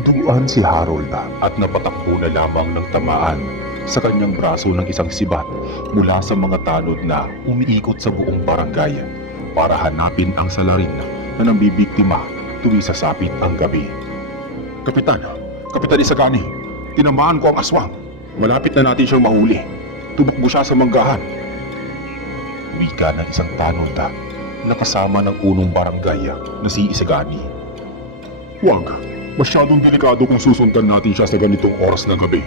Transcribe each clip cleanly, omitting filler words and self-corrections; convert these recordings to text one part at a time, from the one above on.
Duguan si Harold at napatakbo na lamang ng tamaan sa kanyang braso ng isang sibat mula sa mga tanod na umiikot sa buong barangay para hanapin ang salarin na nambibiktima tuwi sa sapit ang gabi. Kapitan, Kapitan Isagani, tinamaan ko ang aswang. Malapit na natin siyang mahuli. Tumakbo siya sa manggahan. Wika ng isang tanod na kasama ng unong barangay na si Isagani. Huwag, masyadong delikado kung susundan natin siya sa ganitong oras ng gabi.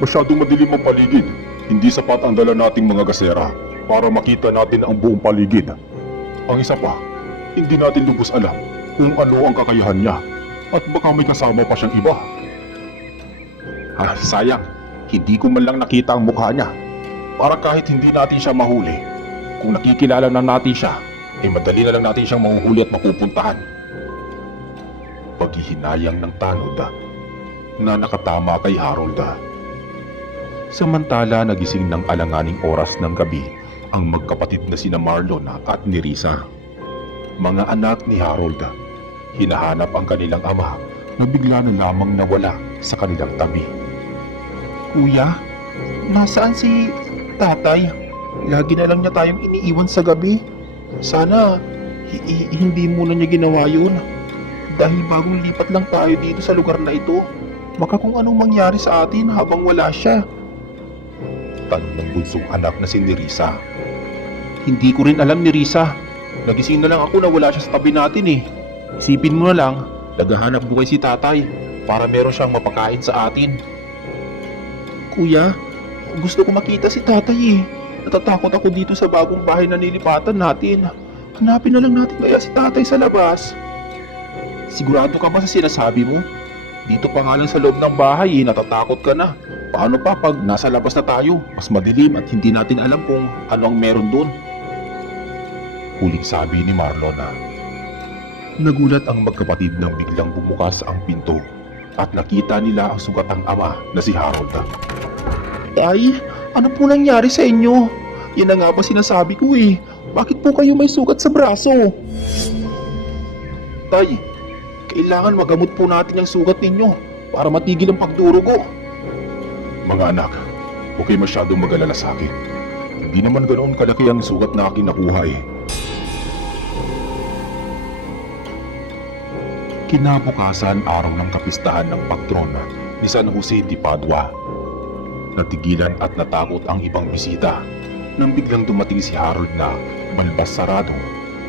Masyadong madilim ang paligid. Hindi sapat ang dala nating mga gasera para makita natin ang buong paligid. Ang isa pa, hindi natin lubos alam kung ano ang kakayahan niya at baka may kasama pa siyang iba. Sayang, hindi ko man lang nakita ang mukha niya. Para kahit hindi natin siya mahuli, kung nakikilala na natin siya, madali na lang natin siyang mahuhuli at mapupuntahan. Paghihinayang ng tanod na nakatama kay Harold. Samantala nagising ng alanganing oras ng gabi ang magkapatid na sina Marlon at ni Risa. Mga anak ni Harold, hinahanap ang kanilang ama na bigla na lamang nawala sa kanilang tabi. Kuya, nasaan si tatay? Lagi na lang niya tayong iniiwan sa gabi. Sana hindi muna niya ginawa yun. Dahil bagong lipat lang tayo dito sa lugar na ito. Baka kung anong mangyari sa atin habang wala siya. Tanong ng bunsong anak na si Nerissa. Hindi ko rin alam ni Risa. Nagising na lang ako na wala siya sa tabi natin eh. Isipin mo na lang, naghahanap buhay si tatay para meron siyang mapakain sa atin. Kuya, gusto ko makita si tatay eh. Natatakot ako dito sa bagong bahay na nilipatan natin. Hanapin na lang natin kaya si tatay sa labas. Sigurado ka ba sa sinasabi mo? Dito pa nga lang sa loob ng bahay natatakot ka na. Paano pa pag nasa labas na tayo? Mas madilim at hindi natin alam kung ano ang meron doon. Huling sabi ni Marlon. Nagulat ang magkapatid nang biglang bumukas ang pinto at nakita nila ang sugatang ama na si Harold. Tay, ano po nangyari sa inyo? Yan na nga ba sinasabi ko eh. Bakit po kayo may sugat sa braso? Tay, kailangan magamot po natin ang sugat ninyo para matigil ang pagdurugo. Mga anak, huwag kayo masyadong mag-alala sa akin. Hindi naman ganoon kalaki ang sugat na aking nakuha eh. Kinabukasan araw ng kapistahan ng patron ni San Jose de Padua. Natigilan at natakot ang ibang bisita nang biglang dumating si Harold na balbas sarado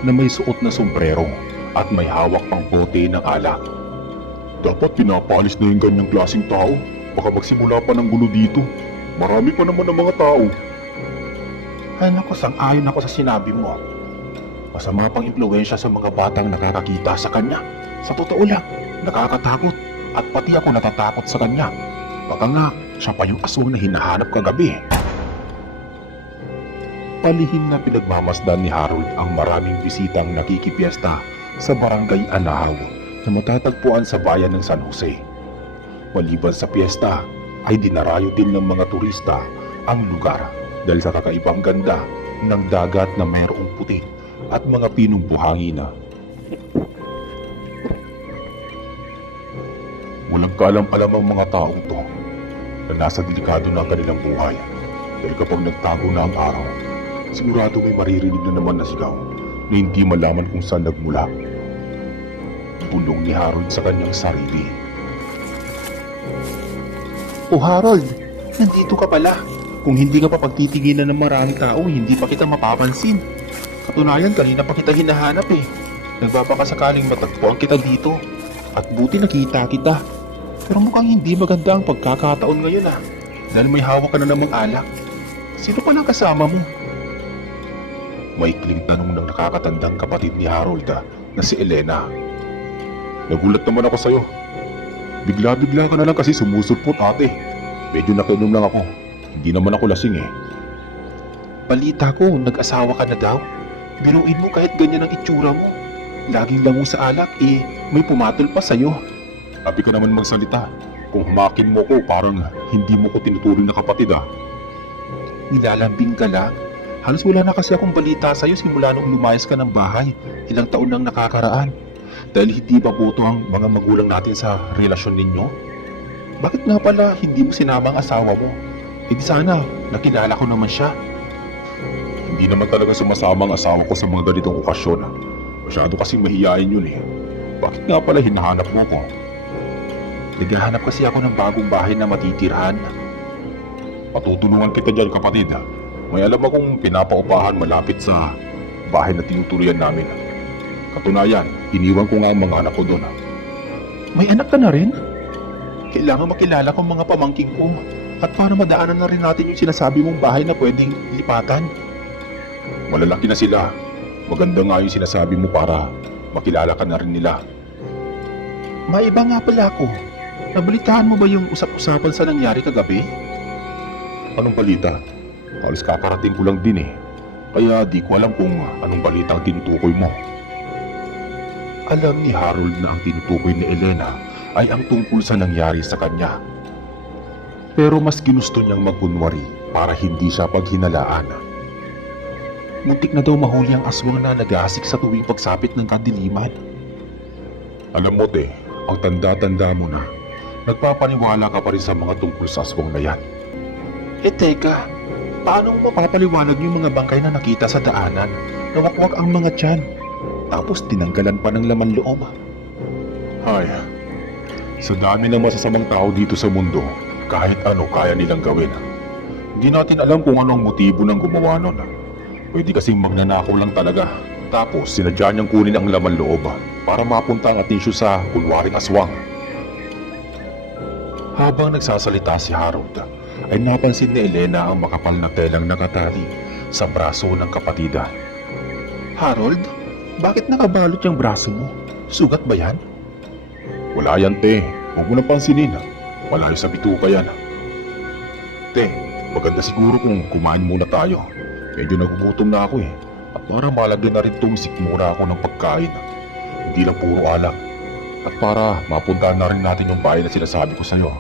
na may suot na sombrero at may hawak pang bote ng alak. Dapat pinapalis na yung ganyang klaseng tao. Baka magsimula pa ng gulo dito. Marami pa naman ang mga tao. Ay naku, sang-ayon ako sa sinabi mo. Masama pang impluwensya sa mga batang nakakakita sa kanya. Sa totoo lang, nakakatakot at pati ako natatakot sa kanya. Baka nga, siya pa yung aswang na hinahanap kagabi. Palihim na pinagmamasdan ni Harold ang maraming bisitang nakikipiesta sa barangay Anahaw na matatagpuan sa bayan ng San Jose. Maliban sa piyesta ay dinarayo din ng mga turista ang lugar dahil sa kakaibang ganda ng dagat na mayroong puti at mga pinong buhangin. Walang kaalam-alam ang mga taong to na nasa delikado na ang kanilang buhay dahil kapag nagtago na ang araw, sigurado may maririnig na naman na sigaw na hindi malaman kung saan nagmula. Bulong ni Harold sa kanyang sarili. Oh Harold, nandito ka pala. Kung hindi ka pa pagtitinginan ng maraming tao, hindi pa kita mapapansin. Katunayan, kanina pa kita hinahanap eh. Nagbabakasakaling matagpuan kita dito. At buti nakita kita. Pero mukhang hindi maganda ang pagkakataon ngayon ah. Dahil may hawak ka na namang alak. Sino palang kasama mo? Maikling tanong ng nakakatandang kapatid ni Harold na si Elena. Nagulat naman ako sa'yo. Bigla-bigla ka na lang kasi sumusulpot ate. Medyo nakinom lang ako. Hindi naman ako lasing eh. Balita ko, nag-asawa ka na daw. Biruin mo kahit ganyan ang itsura mo. Laging lango sa alak eh, may pumatol pa sa'yo. Sabi ka naman magsalita. Kung humakin mo ko, parang hindi mo ko tinuturing na kapatid ah. Nilalambing ka lang? Halos wala na kasi akong balita sa'yo simula nung lumayas ka ng bahay. Ilang taon nang nakakaraan. dahil hindi ba boto ang mga magulang natin sa relasyon ninyo? Bakit nga pala hindi mo sinama ang asawa mo? E di sana, nakilala ko naman siya. Hindi naman talaga sumasama ang asawa ko sa mga ganitong okasyon. Masyado kasing mahihain yun eh. Bakit nga pala hinahanap mo ko? Naghahanap kasi ako ng bagong bahay na matitirhan. Patutulungan kita dyan kapatid. May alam akong pinapaupahan malapit sa bahay na tinutuluyan namin. Katunayan, iniwan ko nga ang mga anak ko doon. May anak ka na rin? Kailangan makilala ko ang mga pamangking ko. At para madaanan na rin natin yung sinasabi mong bahay na pwedeng lipatan. Malalaki na sila. Maganda nga yung sinasabi mo para makilala ka na rin nila. Maiba nga pala ako. Nabalitaan mo ba yung usap-usapan sa nangyari kagabi? Anong balita? Halos kakarating ko lang din eh. Kaya di ko alam kung anong balita ang tinutukoy mo. Alam ni Harold na ang tinutukoy ni Elena ay ang tungkol sa nangyari sa kanya. Pero mas ginusto niyang magkunwari para hindi siya paghinalaan. Muntik na daw mahuli ang aswang na nag-aasik sa tuwing pagsapit ng kadiliman. Alam mo te, ang tanda-tanda mo na, nagpapaniwala ka pa rin sa mga tungkol sa aswang na yan. Eh teka, paano mo mapapaliwanag yung mga bangkay na nakita sa daanan? Nawakwak ang mga tiyan, tapos tinanggalan pa ng laman loob. Ay, sa dami ng masasamang tao dito sa mundo, kahit ano kaya nilang gawin. Hindi natin alam kung ano ang motibo ng gumawa nun. Pwede kasing magnanakaw lang talaga. Tapos sinadya niyang kunin ang laman loob para mapunta ang atensyon sa kunwaring aswang. Habang nagsasalita si Harold, ay napansin ni Elena ang makapal na telang nakatali sa braso ng kapatida. Harold, bakit nakabalot yung braso mo? Sugat ba yan? Wala yan te, huwag mo nang pansinin. Malayo sa bituka yan. Te, maganda siguro kung kumain muna tayo. Medyo nagugutom na ako eh. At para malagyan na rin tumisik muna ako ng pagkain. Hindi lang puro alak. At para mapuntahan na rin natin yung bahay na sinasabi ko sa'yo.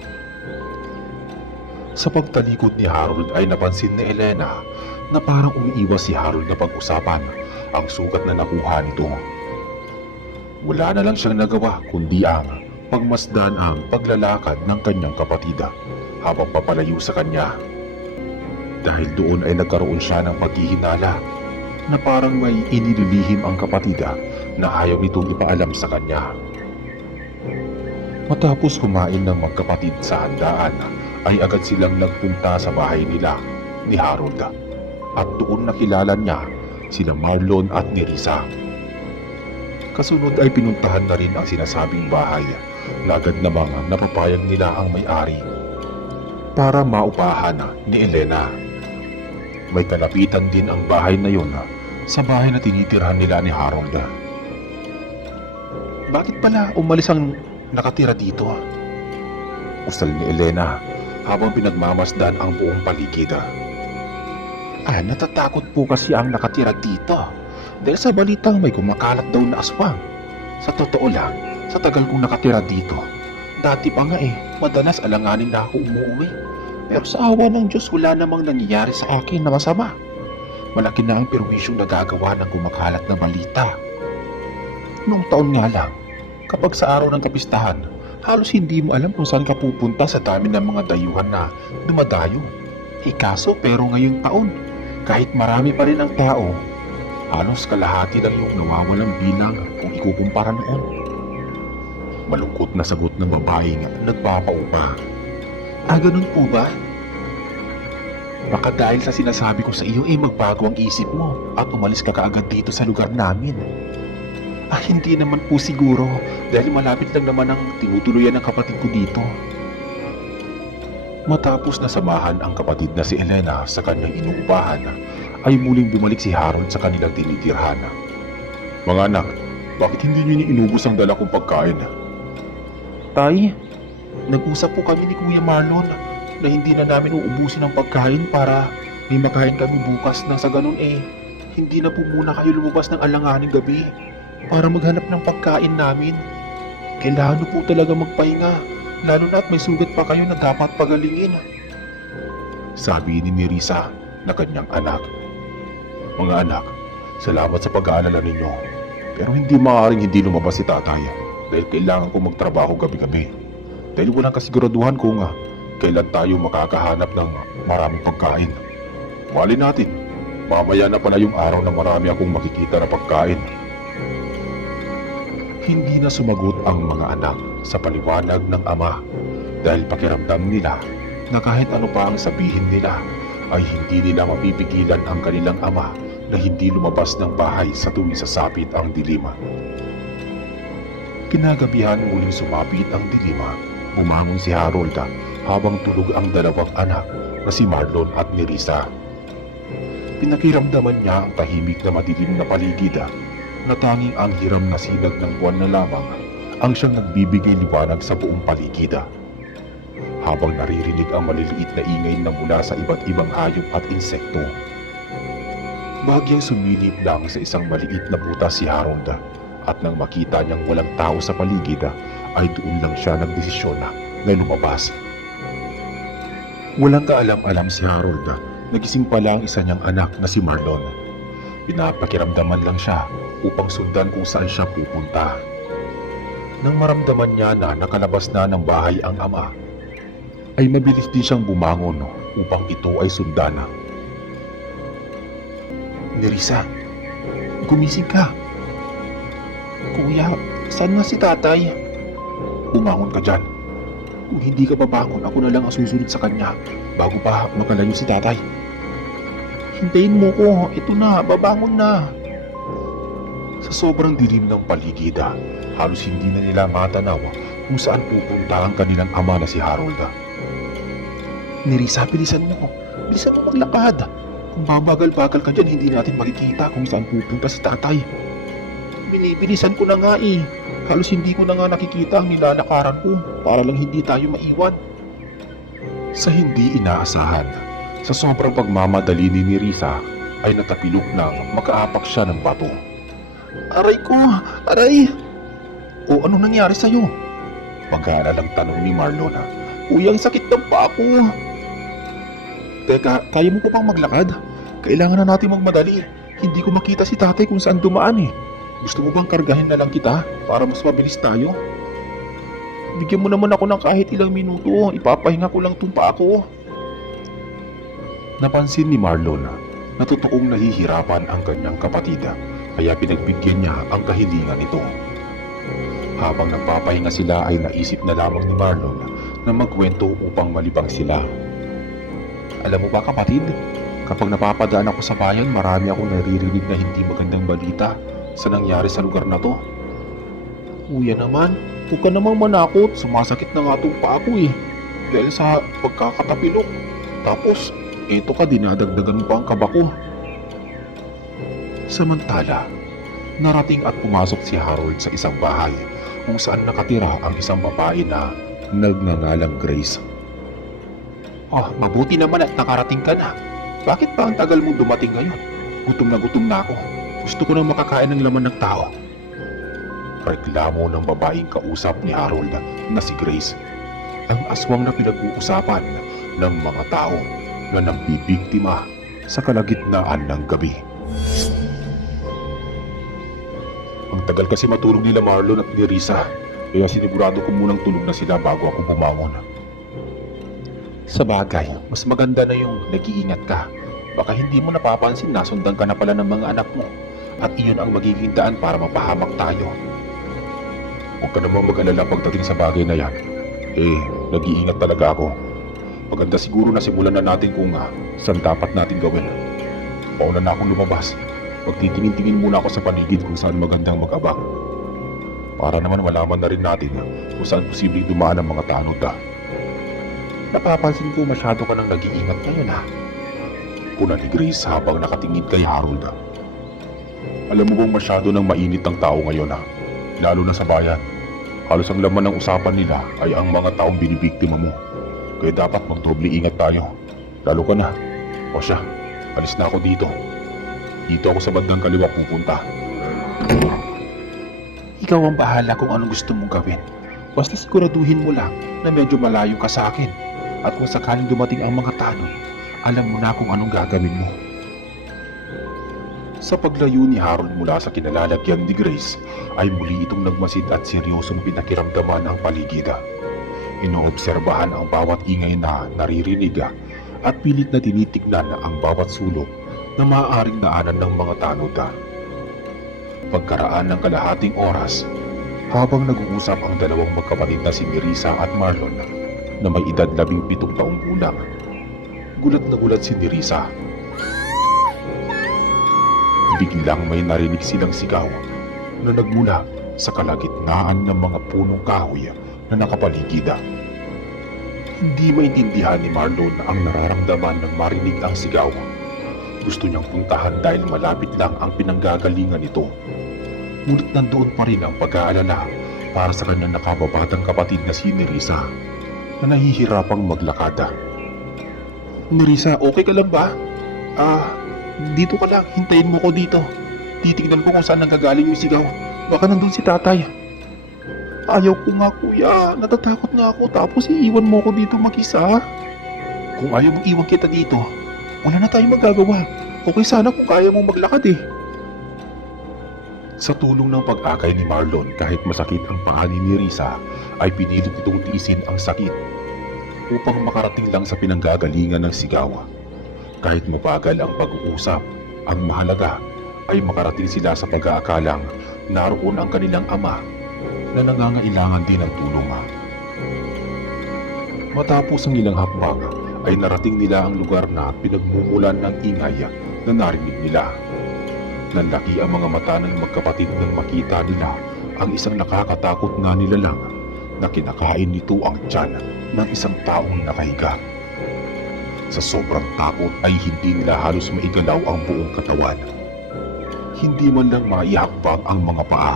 Sa pagtalikod ni Harold ay napansin ni Elena na parang umiiwas si Harold na pag-usapan ang sugat na nakuha nito. Wala na lang siyang nagawa kundi ang pagmasdan ang paglalakad ng kanyang kapatida habang papalayo sa kanya. Dahil doon ay nagkaroon siya ng paghihinala na parang may inililihim ang kapatida na ayaw nitong ipaalam sa kanya. Matapos kumain ng magkapatid sa handaan, ay agad silang nagpunta sa bahay nila ni Harold at doon nakilala niya sina Marlon at ni Risa. Kasunod ay pinuntahan na rin ang sinasabing bahay na agad namang napapayag nila ang may-ari para maupahan ni Elena. May kalapitan din ang bahay na yon sa bahay na tinitirhan nila ni Harold. Bakit pala umalis ang nakatira dito? Usal ni Elena habang pinagmamasdan ang buong paligid. Natatakot po kasi ang nakatira dito dahil sa balitang may kumakalat daw na aswang. Sa totoo lang, sa tagal kong nakatira dito, dati pa nga madalas alanganin na ako umuwi. Pero sa awa ng Diyos, wala namang nangyayari sa akin na masama. Malaki na ang perwisyong nagagawa ng kumakalat na balita. Noong taon nga lang, kapag sa araw ng kapistahan, halos hindi mo alam kung saan ka pupunta sa dami ng mga dayuhan na dumadayo. Kaso pero ngayong taon, kahit marami pa rin ang tao, halos kalahati lang yung nawawalang bilang kung ikukumpara noon. Malungkot na sagot ng babaeng nagpapaupa. Ganun po ba? Baka dahil sa sinasabi ko sa iyo magbago ang isip mo at umalis ka kaagad dito sa lugar namin. Hindi naman po siguro dahil malapit lang naman ang tinutuluyan ng kapatid ko dito. Matapos na samahan ang kapatid na si Elena sa kanyang inuupahan, ay muling bumalik si Harold sa kanilang tinitirhan. Mga anak, bakit hindi niyo inubos ang dala kong pagkain? Tay, nag-usap po kami ni Kuya Marlon na hindi na namin uubusin ang pagkain para may makain kami bukas na sa ganun hindi na po muna kayo lumabas ng alanganing gabi para maghanap ng pagkain namin. Kailangan po talaga magpahinga, lalo na at may sugat pa kayo na dapat pagalingin. Sabi ni Risa na kanyang anak. Mga anak, salamat sa pag-aalala ninyo. Pero hindi maaaring hindi lumabas si tatay dahil kailangan kong magtrabaho gabi-gabi. Dahil walang kasiguraduhan kung kailan tayo makakahanap ng maraming pagkain. Mali natin, mamaya na pala yung araw na marami akong makikita na pagkain. Hindi na sumagot ang mga anak sa paliwanag ng ama dahil pakiramdam nila na kahit ano pa ang sabihin nila ay hindi nila mapipigilan ang kanilang ama na hindi lumabas ng bahay sa tuwing sasapit ang dilima. Kinagabihan muling sumapit ang dilima, bumangon si Harold habang tulog ang dalawang anak na si Marlon at ni Risa. Pinakiramdaman niya ang tahimik na madilim na paligid na tanging ang hiram na sinag ng buwan na lamang ang siyang nagbibigay liwanag sa buong paligid. Habang naririnig ang maliliit na ingay na mula sa iba't ibang hayop at insekto. Bahagyang sumilip lang sa isang maliit na butas si Harold at nang makita niyang walang tao sa paligid ay doon lang siya nagdesisyon na lumabas. Walang kaalam-alam si Harold nagising pala ang isa niyang anak na si Marlon. Pinapakiramdaman lang siya upang sundan kung saan siya pupunta. Nang maramdaman niya na nakalabas na ng bahay ang ama, ay mabilis din siyang bumangon upang ito ay sundan. Nerissa, gumising ka. Kuya, saan na si tatay? Bumangon ka dyan. Kung hindi ka babangon, ako na lang ang susunod sa kanya bago pa makalayo si tatay. Hintayin mo ko, ito na, babangon na. Sa sobrang dilim ng paligid, halos hindi na nila matanaw kung saan pupunta ang kanilang ama na si Harold. Nerissa, bilisan mo. Bilisan mo maglakad. Kung babagal-bagal ka dyan, hindi natin makikita kung saan pupunta si tatay. Binibilisan ko na nga eh. Halos hindi ko na nga nakikita ang nilalakaran ko para lang hindi tayo maiwan. Sa hindi inaasahan, sa sobrang pagmamadali ni Nerissa ay natapilok nang makaapak siya ng bato. Aray ko! Aray! O anong nangyari sa'yo? Pag-aaralang tanong ni Marlon. Kuya, ang sakit ng paa ko. Teka, kaya mo pa bang maglakad? Kailangan na natin magmadali. Hindi ko makita si tatay kung saan dumaan eh. Gusto mo bang kargahin na lang kita para mas mabilis tayo? Bigyan mo naman ako ng kahit ilang minuto. Ipapahinga ko lang itong paa ko. Napansin ni Marlon na totoong nahihirapan ang kanyang kapatid kaya pinagbigyan niya ang kahilingan nito. Habang nagpapahinga sila ay naisip na lamang ni Marlon na magkwento upang malibang sila. Alam mo ba kapatid, kapag napapadaan ako sa bayan, marami akong naririnig na hindi magandang balita sa nangyari sa lugar na to. Kuya naman, huwag ka namang manakot, sumasakit na nga itong paa ko eh. Dahil sa pagkakatapilok. Tapos, ito ka dinadagdagan mo pa ang kaba ko. Samantala, narating at pumasok si Harold sa isang bahay kung saan nakatira ang isang babae na nagngangalang Grace. Mabuti naman at nakarating ka na. Bakit pa ang tagal mo dumating ngayon? Gutom na ako. Gusto ko nang makakain ng laman ng tao. Reklamo ng babaeng kausap ni Harold na si Grace. Ang aswang na pinag-uusapan ng mga tao na nambibiktima sa kalagitnaan ng gabi. Ang tagal kasi matulog nila Marlon at ni Risa, kaya sinigurado ko munang tulog na sila bago ako bumangon. Sa bagay, mas maganda na yung nag-iingat ka. Baka hindi mo napapansin na sundan ka na pala ng mga anak mo at iyon ang magiging daan para mapahamak tayo. Huwag ka namang mag-alala pagdating sa bagay na yan. Nag-iingat talaga ako. Maganda siguro na simulan na natin kung saan dapat natin gawin. Pauna na akong lumabas. Magtitingin-tingin muna ako sa paligid kung saan magandang mag-abang. Para naman malaman na rin natin kung saan posibleng dumaan ang mga tanod. Napapansin ko masyado ka nang nag-iingat ngayon Puna ni Grace habang nakatingin kay Harold. Alam mo bang masyado nang mainit ang tao ngayon lalo na sa bayan. Halos ang laman ng usapan nila ay ang mga taong binibiktima mo. Kaya dapat magdoble ingat tayo. Lalo ka na. O siya, alis na ako dito. Dito ako sa bandang kaliwa pupunta. Ikaw ang bahala kung anong gusto mong gawin. Basta siguraduhin mo lang na medyo malayo ka sa akin. At kung sakaling dumating ang mga tanod, alam mo na kung anong gagawin mo. Sa paglayo ni Harold mula sa kinalalagyan ni Grace, ay muli itong nagmasid at seryosong pinakiramdaman ang paligid. Inoobserbahan ang bawat ingay na naririnig at pilit na tinitignan ang bawat sulok na maaaring daanan ng mga tanod. Pagkaraan ng kalahating oras, habang nag-uusap ang dalawang magkapatid na si Nerissa at Marlon na may edad 17 taong gulang, gulat na gulat si Nerissa. Biglang may narinig silang sigaw na nagmula sa kalagitnaan ng mga punong kahoy na nakapaligid. Hindi maintindihan ni Marlon ang nararamdaman nang marinig ang sigaw. Gusto niyang puntahan dahil malapit lang ang pinanggagalingan nito. Ngunit nandoon pa rin ang pag-aalala para sa kanyang nakababatang kapatid na si Nerissa na nahihirapang maglakad. Nerissa, okay ka lang ba? Dito ka lang, hintayin mo ko dito. Titignan ko kung saan nanggagaling yung sigaw. Baka nandun si tatay. Ayaw ko nga kuya, natatakot nga ako tapos iiwan mo ko dito mag-isa. Kung ayaw mong iwan kita dito, wala na tayong magagawa. Okay sana kung kaya mong maglakad eh. Sa tulong ng pag-akay ni Marlon kahit masakit ang paa ni Nerissa ay pinilit itong tiisin ang sakit upang makarating lang sa pinanggagalingan ng sigaw. Kahit mabagal ang pag-uusap, ang mahalaga ay makarating sila sa pag-aakalang naroon ang kanilang ama na nangangailangan din ng tulong. Matapos ang ilang hakbang ay narating nila ang lugar na pinagmumulan ng ingay na narinig nila. Nanlaki ang mga mata ng magkapatid nang makita nila ang isang nakakatakot na nilalang na kinakain nito ang tiyan ng isang taong nakahiga. Sa sobrang takot ay hindi nila halos maigalaw ang buong katawan. Hindi man lang maihakbang ang mga paa.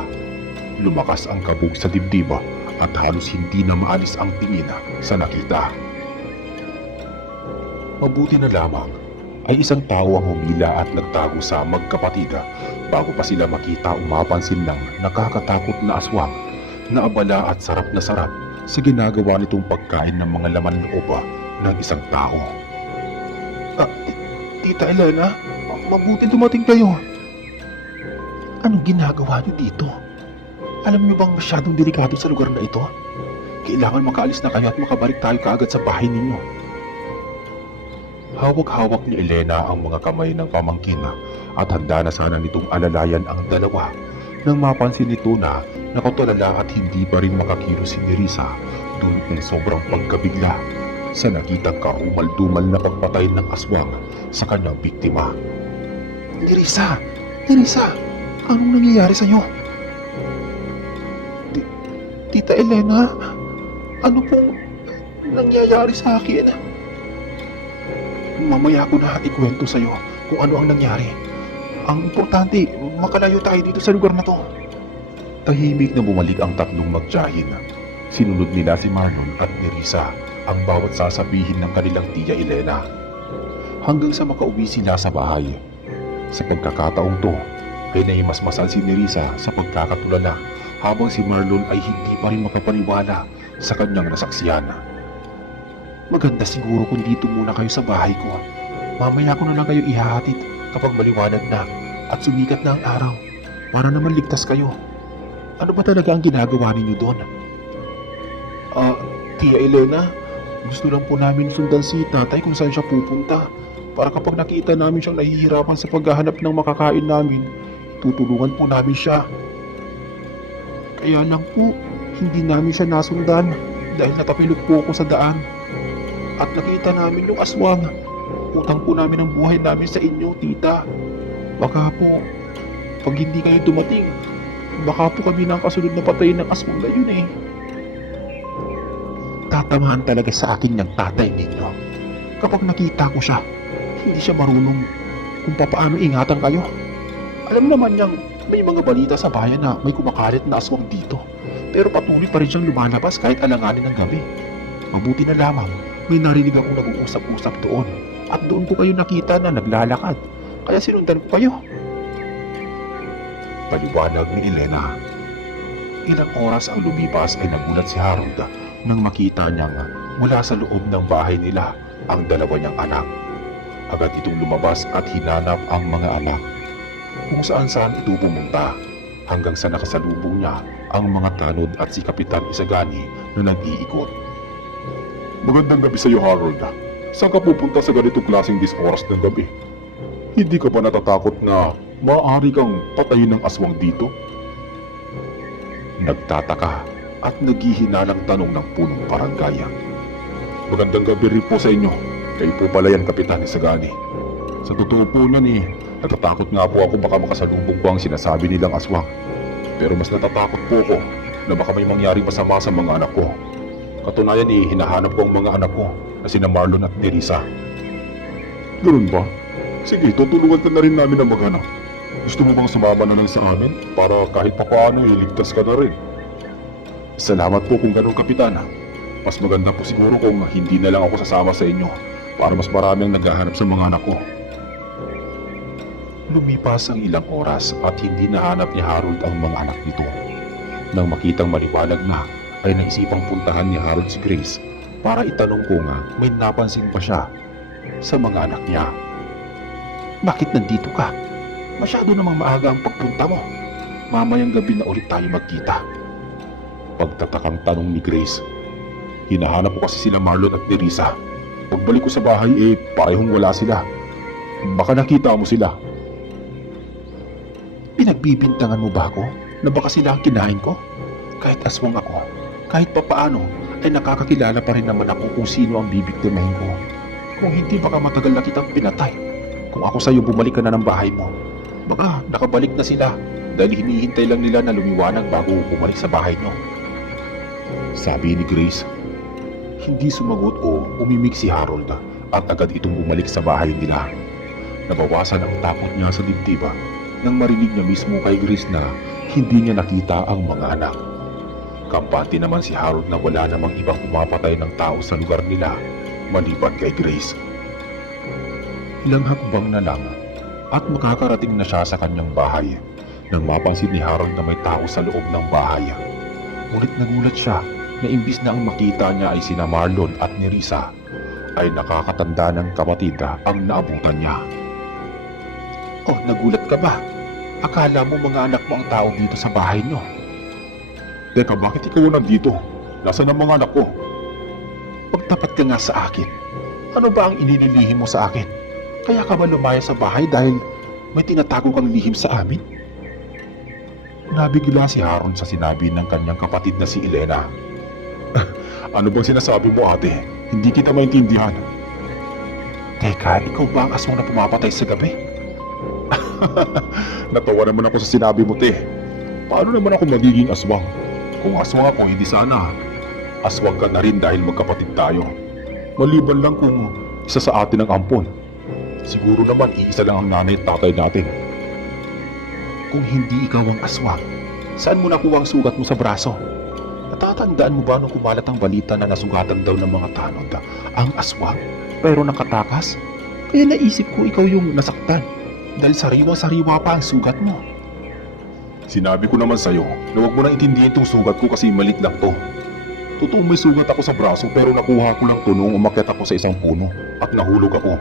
Lumakas ang kabog sa dibdib at halos hindi na maalis ang tingin sa nakita. Mabuti na lamang ay isang tao ang humila at nagtago sa magkapatid bago pa sila makita umapansin ng nakakatakot na aswang na abala at sarap na sarap sa ginagawa nitong pagkain ng mga laman loob ng isang tao. Tita Elena, mabuti dumating kayo. Anong ginagawa niyo dito? Alam niyo bang masyadong delikado sa lugar na ito? Kailangan makaalis na kayo at makabalik tayo kaagad sa bahay ninyo. Hawak-hawak ni Elena ang mga kamay ng pamangkin at handa na sana nitong alalayan ang dalawa nang mapansin nito na nakatulala at hindi pa rin makakilos si Nerissa doon kung sobrang pagkabigla sa nakitang karumal-dumal na pagpatay ng aswang sa kanyang biktima. Nerissa! Nerissa! Anong nangyayari sa'yo? Tita Elena, ano pong nangyayari sa akin? Mamaya ko na ikwento sa'yo kung ano ang nangyari. Ang importante, makalayo tayo dito sa lugar na to. Tahimik na bumalik ang tatlong magtiyahin. Sinunod nila si Marlon at Nerissa ang bawat sasabihin ng kanilang tiya Elena. Hanggang sa makauwi sila sa bahay. Sa pagkakataong to, ay naimasmasan si Nerissa sa pagkakatulala habang si Marlon ay hindi pa rin makapaniwala sa kanyang nasaksiyan. Maganda siguro kung dito muna kayo sa bahay ko. Mamaya ko na lang kayo ihahatid kapag maliwanag na at sumikat na ang araw para naman ligtas kayo. Ano ba talaga ang ginagawa ninyo doon? Tia Elena, gusto lang po namin sundan si tatay kung saan siya pupunta para kapag nakita namin siyang nahihirapan sa paghahanap ng makakain namin, tutulungan po namin siya. Kaya lang po, hindi namin siya nasundan dahil natapilog po ako sa daan. At nakita namin yung aswang. Utang po namin ang buhay namin sa inyo, tita. Baka po, pag hindi kayo dumating, baka po kami nang kasunod na patayin ng aswang na yun eh. Tatamaan talaga sa akin yung tatay ninyo. Kapag nakita ko siya, hindi siya marunong kung paano ingatan kayo. Alam naman niyang may mga balita sa bayan na may kumakalat na aswang dito. Pero patuloy pa rin siyang lumalabas kahit alanganin ng gabi. Mabuti na lamang, may narinig akong nag-uusap-usap doon. At doon ko kayo nakita na naglalakad. Kaya sinundan ko kayo. Paliwanag ni Elena. Ilang oras ang lumipas ay nagulat si Harold nang makita niyang mula sa loob ng bahay nila ang dalawa niyang anak. Agad itong lumabas at hinanap ang mga anak. kung saan-saan ito pumunta hanggang sa nakasalubong niya ang mga tanod at si Kapitan Isagani na nag-iikot. Magandang gabi sa iyo, Harold. Saan ka pupunta sa ganitong klaseng oras ng gabi? Hindi ka ba natatakot na maaari kang patayin ng aswang dito? Nagtataka at naghihinalang tanong ng punong barangay. Magandang gabi rin po sa inyo. Kayo po pala yan, Kapitan Isagani. Sa totoo po niyan natatakot nga po ako baka makasalubong ko ang sinasabi nilang aswang. Pero mas natatakot po ako na baka may mangyaring masama sa mga anak ko. Katunayan hinahanap ko ang mga anak ko na sina Marlon at Nerissa. Ganun ba? Sige, tutulungan ka na rin namin ang mag-anak. Gusto mo bang sumama na lang sa amin para kahit papaano ligtas ka na rin? Salamat po kung ganun, Kapitana. Mas maganda po siguro kung hindi na lang ako sasama sa inyo para mas marami ang naghahanap sa mga anak ko. Lumipas ang ilang oras at hindi nahanap ni Harold ang mga anak nito. Nang makitang maliwanag na, ay naisipang puntahan ni Harold si Grace para itanong kung may napansin pa siya sa mga anak niya. Bakit nandito ka? Masyado namang maaga ang pagpunta mo. Mamayang gabi na ulit tayo magkita. Pagtatakang tanong ni Grace. Hinahanap ko kasi sila Marlon at Nerissa. Pagbalik ko sa bahay parehong wala sila. Baka nakita mo sila. Pinagbibintangan mo ba ako na baka sila ang kinain ko? Kahit aswang ako, kahit papaano ay nakakakilala pa rin naman ako kung sino ang bibiktimahin ko. Kung hindi baka matagal na kitang pinatay. Kung ako sa'yo bumalik ka na ng bahay mo, baka nakabalik na sila dahil hinihintay lang nila na lumiwanag bago bumalik sa bahay nyo. Sabi ni Grace. Hindi sumagot o umimik si Harold at agad itong bumalik sa bahay nila. Nabawasan ang takot niya sa dibdib nang marinig niya mismo kay Grace na hindi niya nakita ang mga anak. Kampante naman si Harold na wala namang ibang pumapatay ng tao sa lugar nila maliban kay Grace. Ilang hakbang na lang at makakarating na siya sa kanyang bahay nang mapansin ni Harold na may tao sa loob ng bahay. Ngunit nagulat siya na imbis na ang makita niya ay sina Marlon at Nerissa ay nakakatanda ng kapatid ang naabutan niya. Oh, nagulat ka ba? Akala mo mga anak mo ang tao dito sa bahay niyo. Teka, bakit ikaw nandito? Nasaan ang mga anak ko? Pagtapat ka nga sa akin. Ano ba ang inililihim mo sa akin? Kaya ka ba lumaya sa bahay dahil may tinatago kang lihim sa amin? Nabigla si Harold sa sinabi ng kanyang kapatid na si Elena. Ano bang sinasabi mo, ate? Hindi kita maintindihan. Teka, ikaw ba ang aswang na pumapatay sa gabi? Natawa naman ako sa sinabi mo, te. Paano naman ako magiging aswang? Kung aswang ako, hindi sana. Aswang ka na rin dahil magkapatid tayo. Maliban lang kung isa sa atin ang ampon. Siguro naman iisa lang ang nanay at tatay natin. Kung hindi ikaw ang aswang, saan mo nakuha ang sugat mo sa braso? Natatandaan mo ba nung kumalat ang balita na nasugatan daw ng mga tanod ang aswang pero nakatakas? Kaya naisip ko ikaw yung nasaktan dahil sariwa-sariwa pa ang sugat mo. Sinabi ko naman sa'yo na huwag mo nang intindihin itong sugat ko kasi malit lang to. Totoo may sugat ako sa braso pero nakuha ko lang to nung umakyat ako sa isang puno at nahulog ako.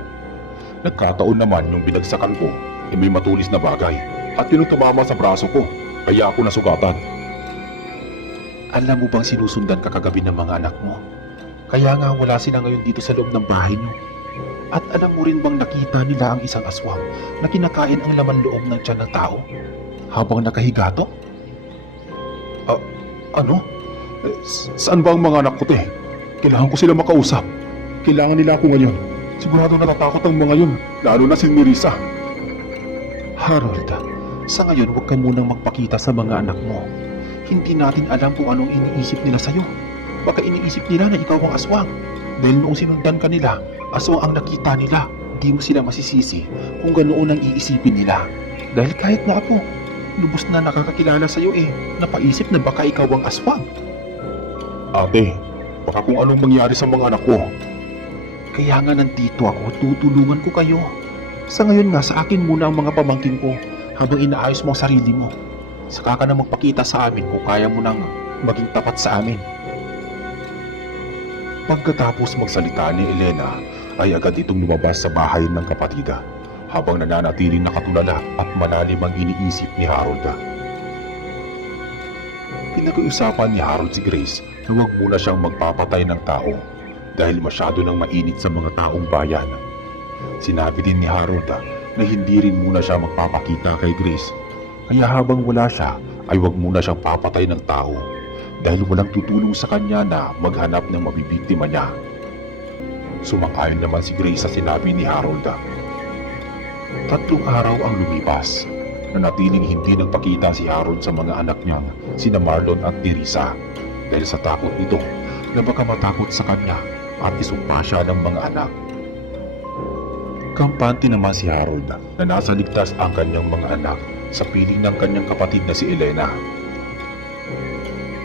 Nagkataon naman nung binagsakan ko may matulis na bagay at yun ang tumama sa braso ko kaya ako nasugatan. Alam mo bang sinusundan ka kagabi ng mga anak mo? Kaya nga wala sila ngayon dito sa loob ng bahay niyo. At alam mo rin bang nakita nila ang isang aswang na kinakain ang laman loob ng tiyan ng tao? Habang nakahiga to? Ano? Saan ba ang mga anak ko, te? Kailangan ko sila makausap. Kailangan nila ako ngayon. Sigurado natatakot ang mga yun, lalo na si Nerissa. Harold, sa ngayon huwag ka munang magpakita sa mga anak mo. Hindi natin alam kung anong iniisip nila sa'yo. Baka iniisip nila na ikaw ang aswang. Dahil noong sinundan ka nila, aswang ang nakita nila. Hindi mo sila masisisi kung ganoon ang iisipin nila. Dahil kahit na ako, lubos na nakakakilala sa'yo napaisip na baka ikaw ang aswang. Ate, baka kung anong mangyari sa mga anak ko. Kaya nga nandito ako, tutulungan ko kayo. Sa ngayon nga, sa akin muna ang mga pamangkin ko habang inaayos mo ang sarili mo. Saka ka na magpakita sa amin kung kaya mo nang maging tapat sa amin. Pagkatapos magsalita ni Elena, ay agad itong lumabas sa bahay ng kapatida habang nananatiling nakatulala at malalim ang iniisip ni Harold. Pinag-uusapan ni Harold si Grace na huwag muna siyang magpapatay ng tao dahil masyado nang mainit sa mga taong bayan. Sinabi din ni Harold na hindi rin muna siya magpapakita kay Grace, kaya habang wala siya ay huwag muna siyang papatay ng tao dahil walang tutulong sa kanya na maghanap ng mabibiktima niya. Sumang-ayon naman si Grace sa sinabi ni Harold. 3 araw ang lumipas. Nanatiling hindi nagpakita si Harold sa mga anak niyang sina Marlon at Teresa dahil sa takot nito na baka matakot sa kanya at isumpa siya ng mga anak. Kampante naman si Harold na nasa ligtas ang kanyang mga anak sa piling ng kanyang kapatid na si Elena.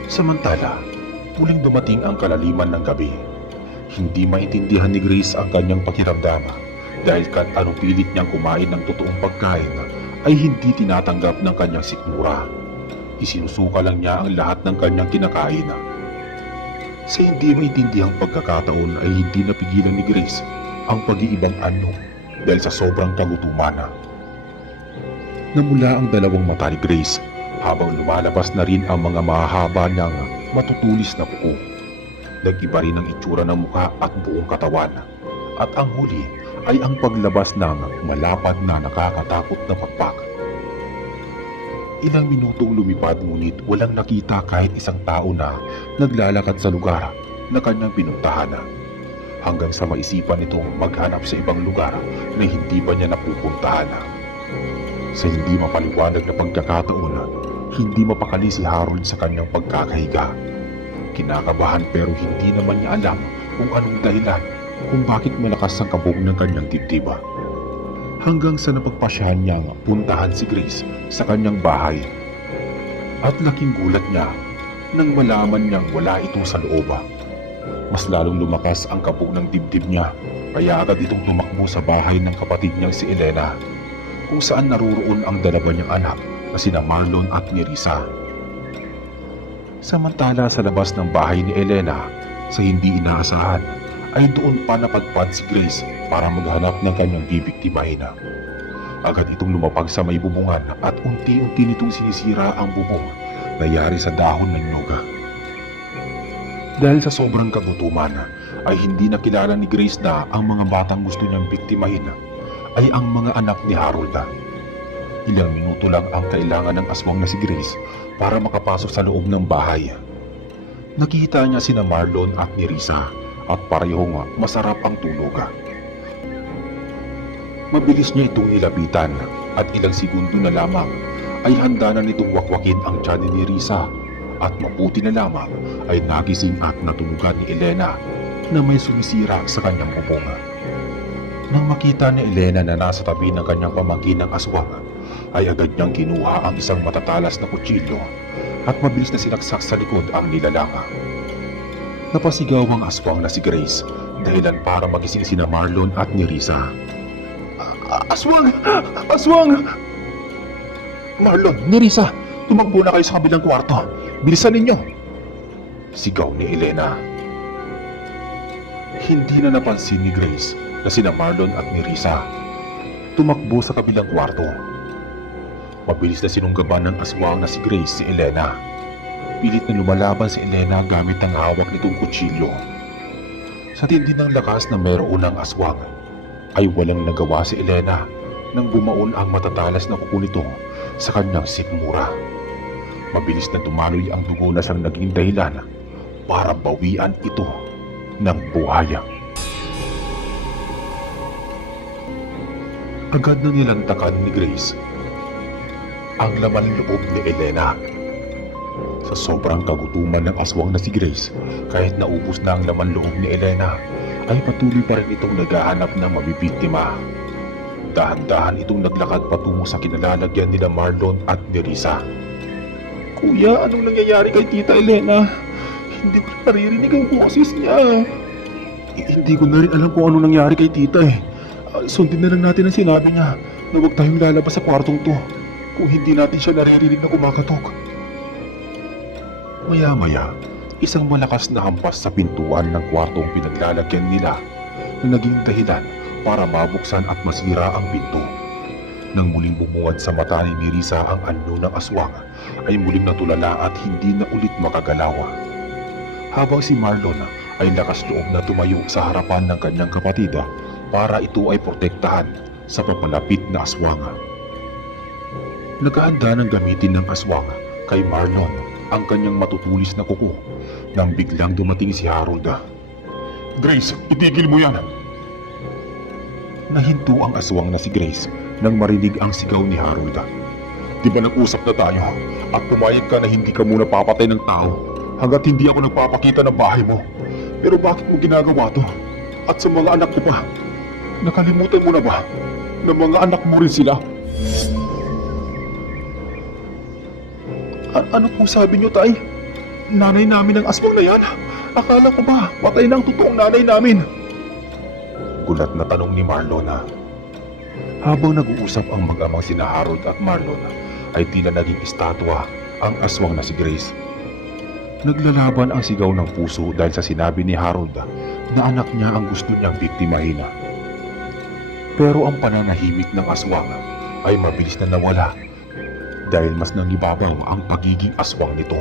Samantala, muling dumating ang kalaliman ng gabi. Hindi maintindihan ni Grace ang kanyang pakiramdam dahil kahit anong pilit niyang kumain ng totoong pagkain ay hindi tinatanggap ng kanyang sikmura. Isinusuka lang niya ang lahat ng kanyang kinakain. Sa hindi maintindihang pagkakataon ay hindi napigilan ni Grace ang pag-iibang anyo dahil sa sobrang kagutuman. Namula ang 2 mata ni Grace habang lumalabas na rin ang mga mahahaba niyang matutulis na buko. Nag-iba rin ang itsura ng mukha at buong katawan. At ang huli ay ang paglabas ng malapad na nakakatakot na pakpak. Ilang minutong lumipad ngunit walang nakita kahit isang tao na naglalakad sa lugar na kanyang pinuntahan. Hanggang sa maisipan nitong maghanap sa ibang lugar na hindi pa niya napupuntahan. Sa hindi mapaliwanag na pagkakataon, hindi mapakali si Harold sa kanyang pagkakahiga. Kinakabahan pero hindi naman niya alam kung anong dahilan kung bakit malakas ang kabog ng kanyang dibdib. Hanggang sa napagpasyahan niyang puntahan si Grace sa kanyang bahay. At laking gulat niya nang malaman niyang wala ito sa loob. Mas lalong lumakas ang kabog ng dibdib niya kaya agad itong tumakbo sa bahay ng kapatid niyang si Elena kung saan naroroon ang 2 niyang anak na sina Marlon at Nerissa. Samantala sa labas ng bahay ni Elena sa hindi inaasahan ay doon pa napadpad si Grace para maghanap ng kanyang bibiktimahin. Agad itong lumapag sa may bubungan at unti-unti nitong sinisira ang bubong na yari sa dahon ng nyog. Dahil sa sobrang kagutuman ay hindi nakilala ni Grace na ang mga batang gusto niyang biktimahin ay ang mga anak ni Harold. Ilang minuto lang ang kailangan ng aswang na si Grace para makapasok sa loob ng bahay. Nakita niya sina Marlon at Nerissa at parehong masarap ang tulog. Mabilis niya itong nilapitan at ilang segundo na lamang ay handa na nitong wakwakin ang tiyan ni Nerissa at mabuti na lamang ay nagising at natunugan ni Elena na may sumisira sa kanyang bubong. Nang makita ni Elena na nasa tabi ng kanyang pamangkin ng aswang ay agad niyang kinuha ang isang matatalas na kutsilyo at mabilis na sinaksak sa likod ang nilalang. Napasigaw ang aswang na si Grace dahilan para magising sina Marlon at Nerissa. Aswang! Aswang! Marlon, Nerissa, tumakbo na kayo sa kabilang kwarto. Bilisan ninyo! Sigaw ni Elena. Hindi na napansin ni Grace na sina Marlon at Nerissa tumakbo sa kabilang kwarto. Mabilis na sinunggaban ng aswang na si Grace si Elena. Pilit na lumalaban si Elena gamit ang hawak nitong kutsilyo. Sa tindi ng lakas na meron ng aswang, ay walang nagawa si Elena nang bumaon ang matatalas na kuko nito sa kanyang sikmura. Mabilis na tumaloy ang dugo na siyang naging dahilan para bawian ito ng buhay. Agad na nilantakan ni Grace ang laman loob ni Elena. Sa sobrang kagutuman ng aswang na si Grace, kahit naubos na ang laman loob ni Elena, ay patuloy pa rin itong naghahanap ng mabibiktima. Dahan-dahan itong naglakad patungo sa kinalalagyan nila Marlon at Nerissa. Kuya, anong nangyayari kay Tita Elena? Hindi ko naririnig ang boses niya. Hindi ko na rin alam kung anong nangyari kay Tita eh. Sundin na lang natin ang sinabi niya na huwag tayong lalabas sa kwartong to kung hindi natin siya naririnig na kumakatok. Maya-maya, isang malakas na hampas sa pintuan ng kwartong pinaglalagyan nila na naging dahilan para mabuksan at masira ang pinto. Nang muling bumungad sa mata ni Nerissa ang anyo ng aswang, ay muling natulala at hindi na ulit makagalaw. Habang si Marlon ay lakas loob na tumayo sa harapan ng kanyang kapatid para ito ay protektahan sa papalapit na aswang. Nagahanda ng gamitin ng aswang kay Marlon ang kanyang matutulis na kuko nang biglang dumating si Harold. "Grace, itigil mo yan!" Nahinto ang aswang na si Grace nang marinig ang sigaw ni Harold. "Di ba nag-usap na tayo at pumayag ka na hindi ka muna papatay ng tao hanggat hindi ako nagpapakita ng bahay mo? Pero bakit mo ginagawa to? At sa mga anak ko pa? Nakalimutan mo na ba na mga anak mo rin sila?" Ano po sabi niyo, Tay? Nanay namin ang aswang na yan? Akala ko ba patay na ang totoong nanay namin? Gulat na tanong ni Marlon. Habang nag-uusap ang mag-amang sina Harold at Marlon, ay tila naging estatwa ang aswang na si Grace. Naglalaban ang sigaw ng puso dahil sa sinabi ni Harold na anak niya ang gusto niyang biktimahin. Pero ang pananahimik ng aswang ay mabilis na nawala dahil mas nangibabaw ang pagiging aswang nito.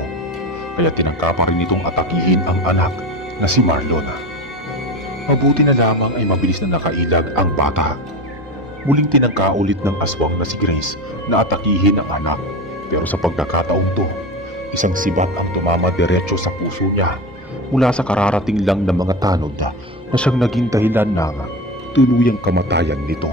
Kaya tinangka pa rin itong atakihin ang anak na si Marlon. Mabuti na lamang ay mabilis na nakailag ang bata. Muling tinangka ulit ng aswang na si Grace na atakihin ang anak. Pero sa pagkakataon to, isang sibat ang tumama diretso sa puso niya mula sa kararating lang ng mga tanod na siyang naging dahilan ng tuluyang kamatayan nito.